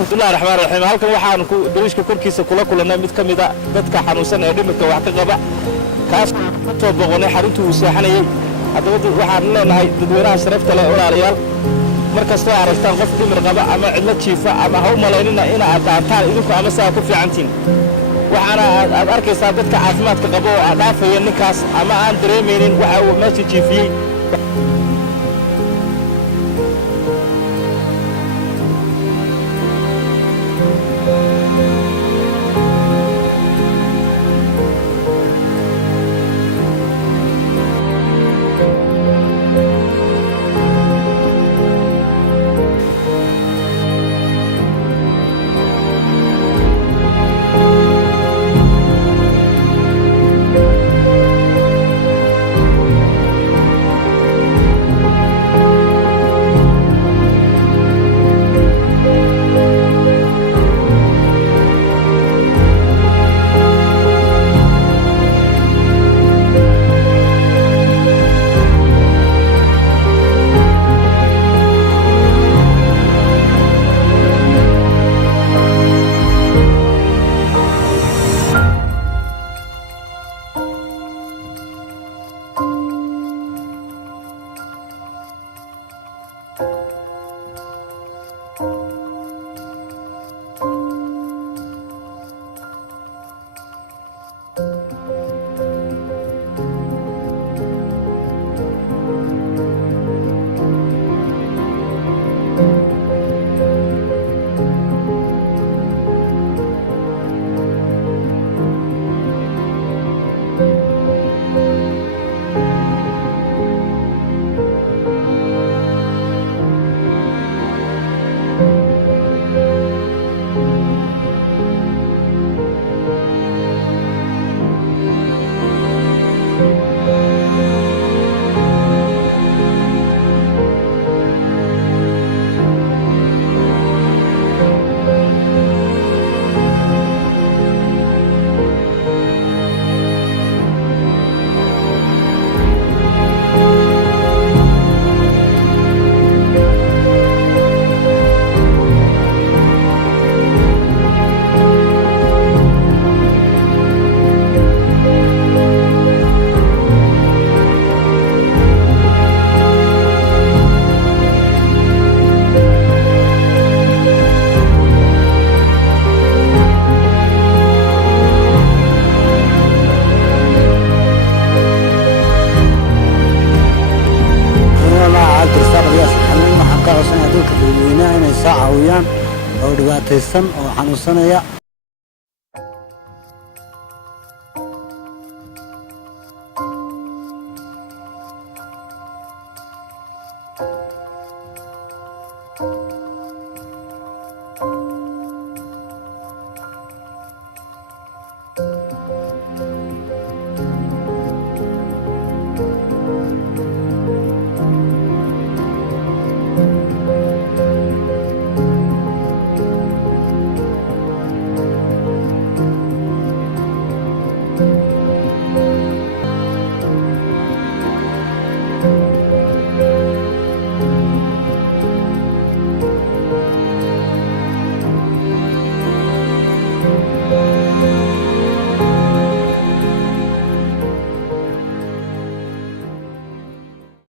bismillahi raxmaani raxiim halkan waxaan ku dariishka korkiisa kula kulannay mid ka mid a dadka xanuunsan ee dhimirka wax ka qaba kaas ka soo boqonay xaruntii uu seexanayay haddaba waxaan leenahay dadweynaha sharafta leh walaalayaal mar kastoo aragtaan qof dhimir qaba ama cidlo jiifa ama ha u malaynina ina aad dhaantaan idinku ama saa ku fiicantiin waxaana aad arkaysaa dadka caafimaadka qaba oo aad dhaafaya ninkaas ama aan dareemaynin waxa uu meesha jiifiyey dadweynaha inay soo caawiyaan oo dhibaataysan oo xanuunsanaya